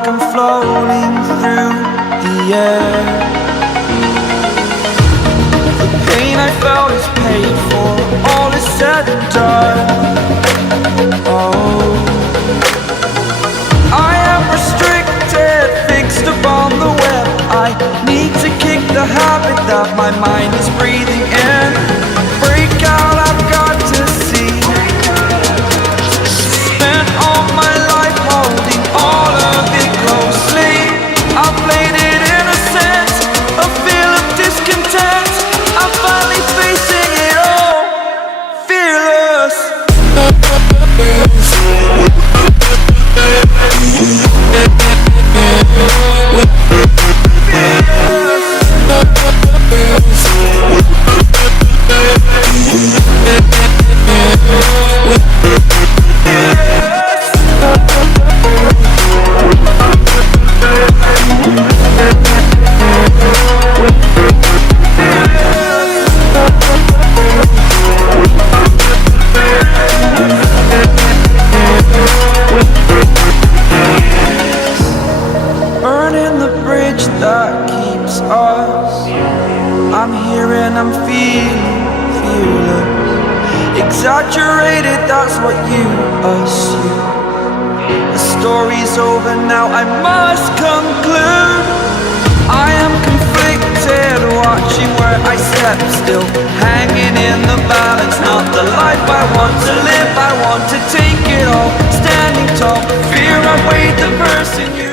like I'm floating through the air. The pain I felt is paid for, all is said and done. Oh, I am restricted, fixed upon the web. I need to kick the habit that my mind is breathing in. Break out, I've got to see. Spent all my life holding all of it closely. I played it innocent, a feel of discontent. I'm finally facing it all, fearless. Burning the bridge that keeps us. I'm here and I'm feeling fearless. Exaggerated, that's what you assume. The story's over now, I must conclude. I am conflicted, watching where I step still, hanging in the balance. Not the life I want to live, I want to take it all. Standing tall, fear I weighed the person you